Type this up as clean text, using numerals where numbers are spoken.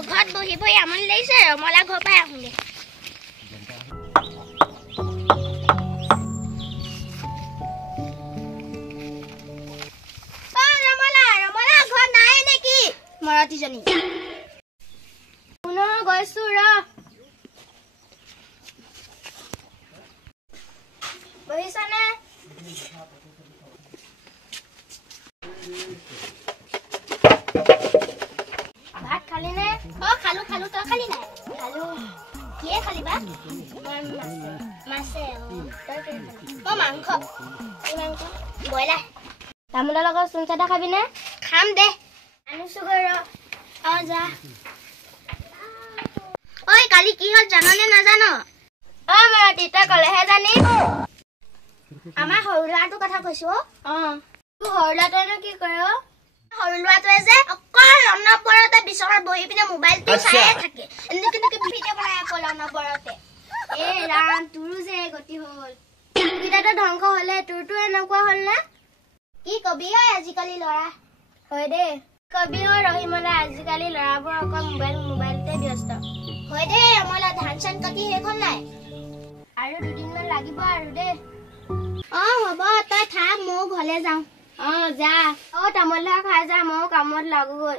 ঘৰত বহি বহি আমনি লাগিছে ৰমলা ঘৰ পাই আহোঁগে মৰাতিজনী পুনৰ গৈছো ৰ বহিছানে ভাত খালি নে খালো খালো তই খালি নাই খালো কিয়ে খালি বা মাছে মই মাংস ব্ৰইলাৰ তামোলৰ লগত চুন চাদা খাবি নে খাম দে আনিছো গৈ ৰ যা ঐ কালি কি হ'ল জাননে নাজানো মাৰাতি তই কলেহে জানি আমাৰ সৰু ল'ৰাটোৰ কথা কৈছো সৰু ল'ৰাটোৱেনো কি কৰে সৰু ল'ৰাটোৱে যে অকল অনবৰতে বিচনাত বহি পিনে মোবাইলটো চায়ে থাকে এনেকে ভিডিঅ' বনাই অকল অনবৰতে ৰাম তোৰো যে গতি হ'ল কেইটাতো ধ্বংস হ'লে তোৰতো এনেকুৱা হ'ল না কি কবি আজিকালি ল'ৰা হয় দে কবি ৰহিমলা আজিকালি ল'ৰাবোৰ অকল মোবাইলতে ব্যস্ত হয় দে ৰমলা ধান চান কাটি শেষ হ'ল নাই আৰু দুদিনমান লাগিব আৰু দে হ'ব তই থাক ময়ো ঘৰলে যাওঁ যা তামোল খাই যা ময়ো কামত লাগোগৈ